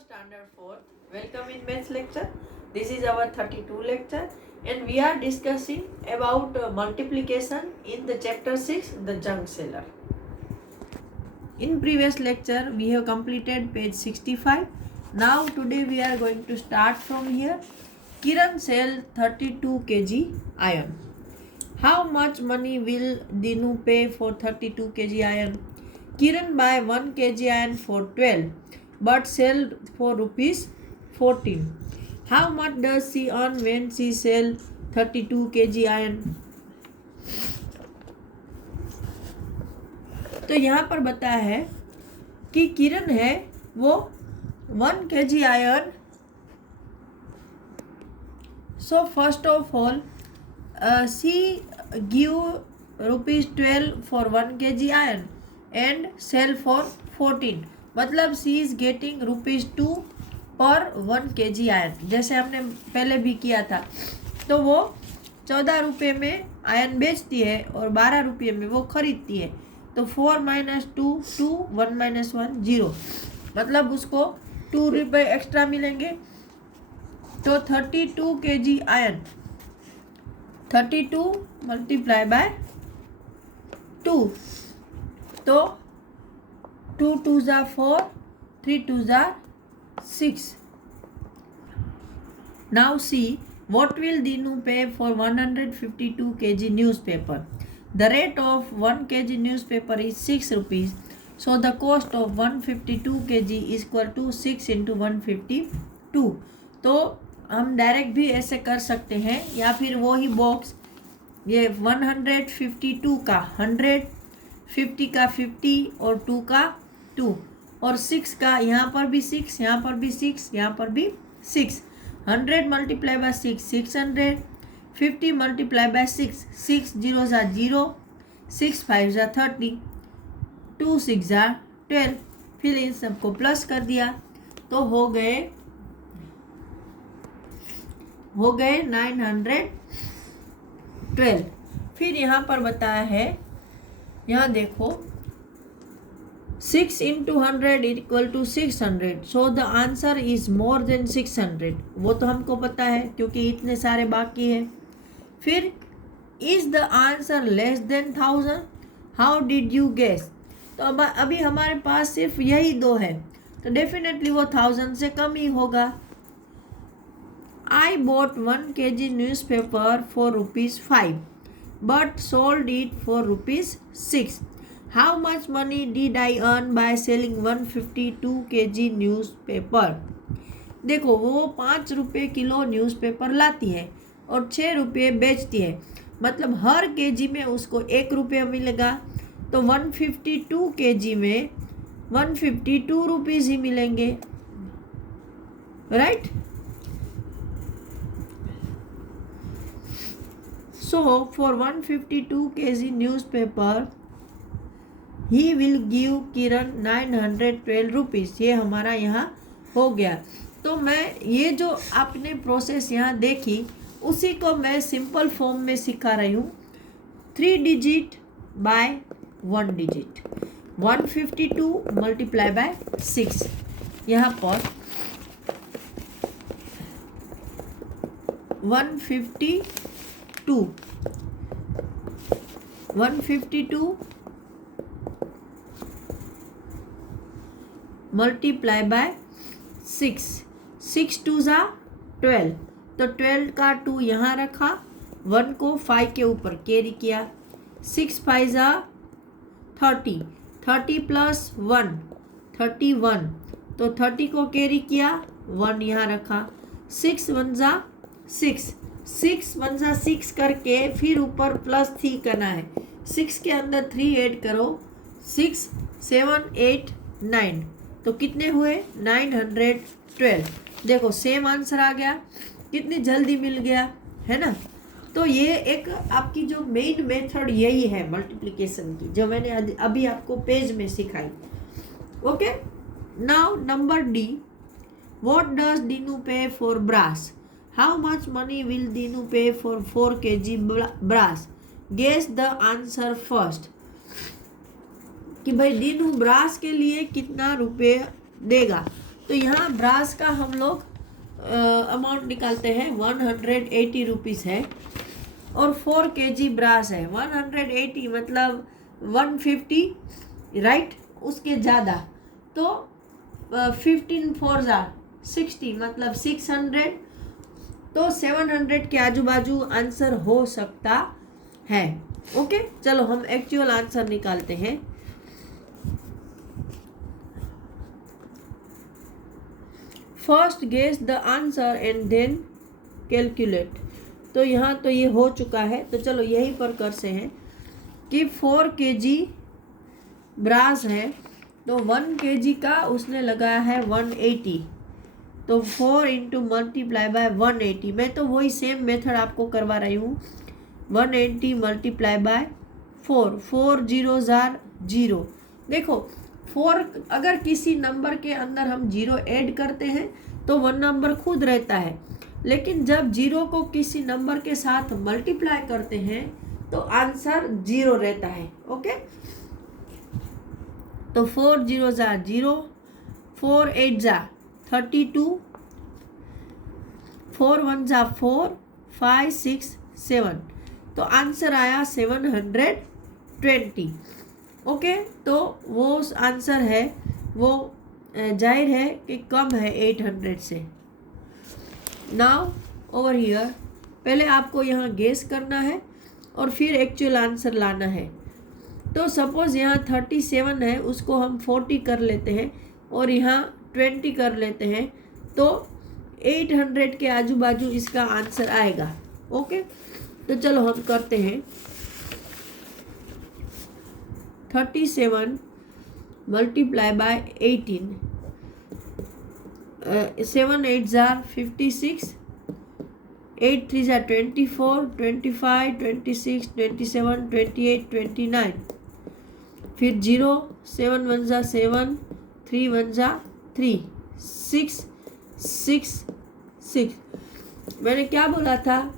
Standard 4. Welcome in maths lecture. This is our 32 lecture and we are discussing about multiplication in the chapter 6, the junk seller. In previous lecture we have completed page 65. Now today we are going to start from here. Kiran sell 32 kg iron. How much money will Dinu pay for 32 kg iron? Kiran buy 1 kg iron for 12 but sell for rupees 14. How much does she earn when she sell 32 kg iron? तो यहाँ पर बताया है कि किरण है वो 1 kg iron. So first of all she give rupees 12 for 1 kg iron and sell for 14. मतलब सी is getting ₹2 पर 1 kg आयरन, जैसे हमने पहले भी किया था. तो वो 14 रुपये में आयरन बेचती है और 12 रुपये में वो खरीदती है. तो 4 - 2 2 1 - 1 0, मतलब उसको 2 रुपये एक्स्ट्रा मिलेंगे. तो 32 kg आयरन, 32 × 2, तो 2 × 2 = 4, 3 × 2 = 6. Now see what will Dinu pay for 152 kg newspaper. The rate of 1 kg newspaper is 6 rupees. So the cost of 152 kg is equal to 6 × 152. तो हम डायरेक्ट भी ऐसे कर सकते हैं, या फिर वो ही बॉक्स ये 152 का 100, 50 का 50 और 2 का 2 और 6 का यहाँ पर भी 6, यहाँ पर भी 6, यहाँ पर भी 6. 100 × 6 600, 50 × 6 6 0 = 0, 6 5 = 30, 2 6 = 12. फिर इन सबको प्लस कर दिया तो हो गए 912. फिर यहाँ पर बताया है, यहाँ देखो 6 × 100 = 600. So the answer is more than 600. वो तो हमको पता है क्योंकि इतने सारे बाकी है. फिर is the answer less than 1000. How did you guess. तो अब अभी हमारे पास सिर्फ यही दो है, तो डेफिनेटली वो 1000 से कम ही होगा. I bought 1 kg newspaper for ₹5 but sold it for ₹6. How much money did I earn by selling 152 kg newspaper? देखो वो 5 रुपये किलो न्यूज़पेपर लाती है और 6 रुपये बेचती है, मतलब हर केजी में उसको 1 रुपये मिलेगा. तो 152 kg में 152 रुपीज़ ही मिलेंगे, right. So for 152 kg newspaper he will give Kiran 912 rupees. ये हमारा यहाँ हो गया. तो मैं ये जो आपने प्रोसेस यहाँ देखी उसी को मैं सिंपल फॉर्म में सिखा रही हूँ. 3 डिजिट बाय 1 डिजिट. 152 × 6. यहाँ पर 152 × 6. 6 2 = 12. तो 12 का 2 यहाँ रखा, 1 को 5 के ऊपर कैरी किया. 6 5 = 30. 30 + 1 31. तो 30 को कैरी किया, 1 यहाँ रखा. 6 1 = 6. 6 1 = 6 करके फिर ऊपर +3 करना है. 6 के अंदर 3 ऐड करो, 6 7 8 9. तो कितने हुए 912. देखो सेम आंसर आ गया, कितनी जल्दी मिल गया है ना. तो ये एक आपकी जो मेन मेथड यही है मल्टीप्लिकेशन की, जो मैंने अभी आपको पेज में सिखाई. Okay. Now number D. What does Dinu pay for brass. How much money will Dinu pay for 4 kg brass? Guess the answer first. कि भाई Dinu ब्रास के लिए कितना रुपये देगा. तो यहाँ ब्रास का हम लोग अमाउंट निकालते हैं 180 रुपीज़ है और 4 kg ब्रास है। 180 मतलब 150 राइट, उसके ज़्यादा तो 15 4 60 मतलब 600, तो 700 के आजू बाजू आंसर हो सकता है। ओके, चलो हम एक्चुअल आंसर निकालते हैं। First guess the answer and then calculate. तो यहाँ तो ये हो चुका है, तो चलो यहीं पर कर से हैं कि 4 kg ब्रास है तो 1 kg का उसने लगाया है 180, तो 4 इंटू मल्टीप्लाई बाय 180। मैं तो वही सेम मेथड आपको करवा रही हूँ। 180 मल्टीप्लाई बाय 4, 4 0 0। देखो 4 अगर किसी नंबर के अंदर हम 0 ऐड करते हैं तो 1 नंबर खुद रहता है, लेकिन जब 0 को किसी नंबर के साथ मल्टीप्लाई करते हैं तो आंसर 0 रहता है। ओके, तो 4 0 0, 4 8 32, 4 1 4, 5 6 7, तो आंसर आया 720। ओके, तो वो आंसर है वो जाहिर है कि कम है 800 से। नाउ ओवर हियर पहले आपको यहाँ गेस करना है और फिर एक्चुअल आंसर लाना है। तो सपोज़ यहाँ 37 है, उसको हम 40 कर लेते हैं और यहाँ 20 कर लेते हैं, तो 800 के आजू बाजू इसका आंसर आएगा। ओके, तो चलो हम करते हैं। 37 मल्टीप्लाई बाय 18, 7 8 56, 8 3 24, 25 26 27 28 29, फिर 0, 7 1 7, 3 1 3, 6 6 6। मैंने क्या बोला था,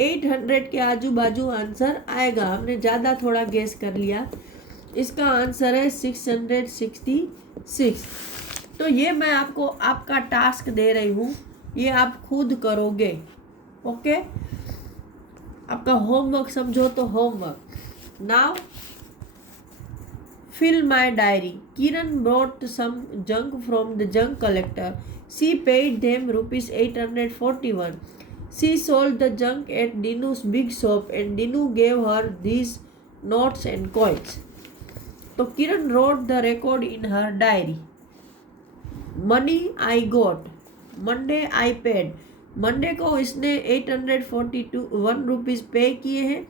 800 के आजू बाजू आंसर आएगा। हमने ज़्यादा थोड़ा गेस कर लिया। इसका आंसर है 666। तो ये मैं आपको आपका टास्क दे रही हूँ, ये आप खुद करोगे। ओके, आपका होमवर्क समझो तो homework. Now fill my diary. Kiran brought some junk from the junk collector. She paid them rupees 841. She sold the junk at Dinu's big shop and Dinu gave her these notes and coins. तो किरण wrote the record in her diary. Money I got. Monday I paid. Monday को इसने 841 rupees पे किए हैं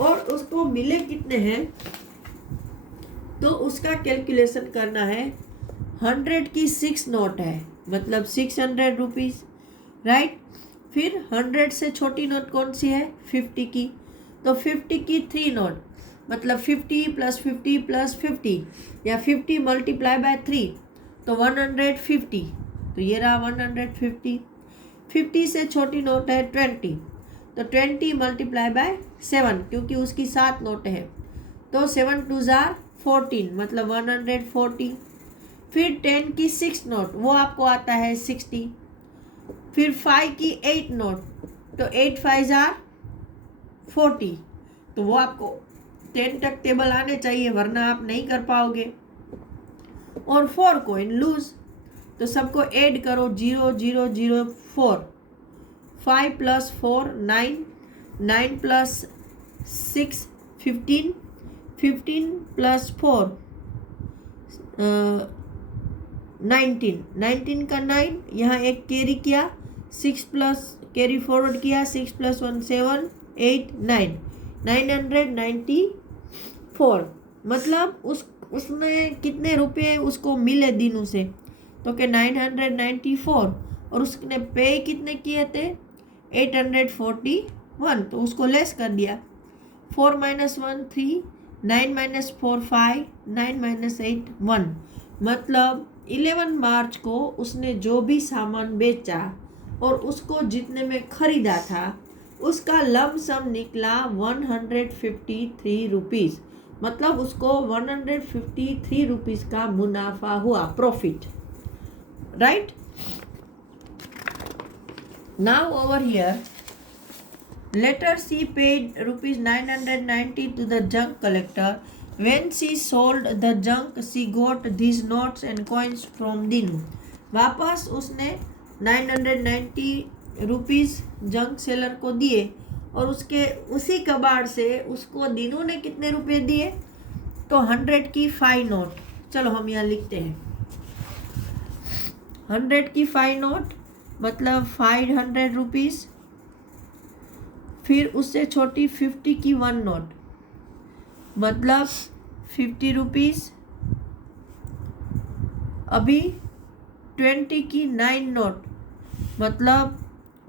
और उसको मिले कितने हैं, तो उसका कैलकुलेशन करना है। 100 की 6 नोट है मतलब 600 रुपीज़, राइट। फिर 100 से छोटी नोट कौन सी है, 50 की, तो 50 की 3 नोट मतलब 50 + 50 + 50 या 50 मल्टीप्लाई बाय 3, तो 150, तो ये रहा 150। 50 से छोटी नोट है 20, तो 20 मल्टीप्लाई बाय 7 क्योंकि उसकी 7 नोट है, तो 7 2 14 मतलब 140। फिर 10 की 6 नोट वो आपको आता है 60। फिर 5 की 8 नोट, तो 8 5 40, तो वो आपको 10 तक टेबल आने चाहिए वरना आप नहीं कर पाओगे। और 4 कॉइन लूज, तो सबको ऐड करो 0 0 0 4, 5 + 4 9, 9 + 6 15, 15 + 4 19, 19 का 9, यहाँ एक कैरी किया, 6 प्लस कैरी फॉरवर्ड किया, 6 + 1 7 8 9, 994। मतलब उसने कितने रुपए उसको मिले दिनों से, तो के 994, और उसने पे कितने किए थे 841, तो उसको लेस कर दिया। 4 - 1 3, 9 - 4 5, 9 - 8 1, मतलब 11 मार्च को उसने जो भी सामान बेचा और उसको जितने में खरीदा था उसका लमसम निकला 153 रुपीज़, मतलब उसको 153 रुपीज़ का मुनाफा हुआ, profit. right? Now over here, letter C paid rupees 990 to the junk collector. When she sold the junk, she got these notes and coins from Dinu. वापस उसने 990 रुपीज़ जंक सेलर को दिए और उसके उसी कबाड़ से उसको दीनू ने कितने रुपए दिए? तो 100 की 5 नोट. चलो हम यहाँ लिखते हैं 100 की 5 नोट मतलब 500 रुपीज़. फिर उससे छोटी 50 की 1 नोट मतलब 50 रुपीज़. अभी 20 की 9 नोट मतलब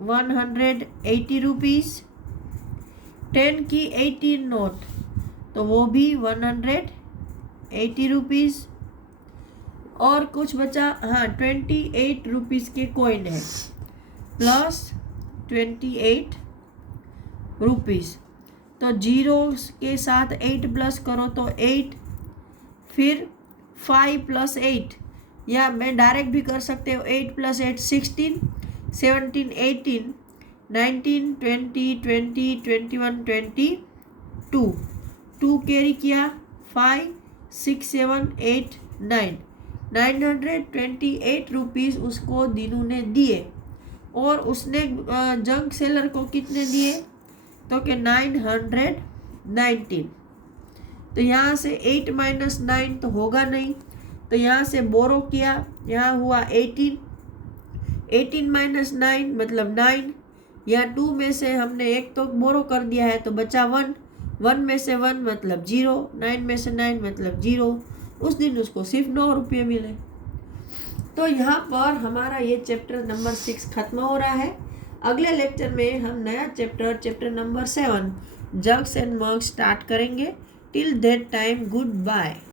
180 रुपीज़. 10 की 18 नोट तो वो भी 180 रुपीज़. और कुछ बचा, हाँ 28 रुपीज़ के कॉइन है प्लस 28 रुपीज़. तो जीरो के साथ 8 प्लस करो तो 8, फिर 5 प्लस 8, या मैं डायरेक्ट भी कर सकते हो 8 प्लस 8 16, 17 18 19 20 20 21 22. 2 कैरी किया 5 6 7 8 9 928 रुपीज़ उसको दीनू ने दिए. और उसने जंक सेलर को कितने दिए? तो कि 919. तो यहाँ से 8 माइनस 9 तो होगा नहीं, तो यहाँ से बोरो किया, यहाँ हुआ 18. 18 माइनस 9 मतलब 9. या 2 में से हमने एक तो बोरो कर दिया है तो बचा 1. 1 में से 1 मतलब 0. 9 में से 9 मतलब 0. उस दिन उसको सिर्फ 9 रुपये मिले. तो यहाँ पर हमारा ये चैप्टर नंबर 6 खत्म हो रहा है. अगले लेक्चर में हम नया chapter number 7 jugs and mugs start करेंगे. Till that time good bye.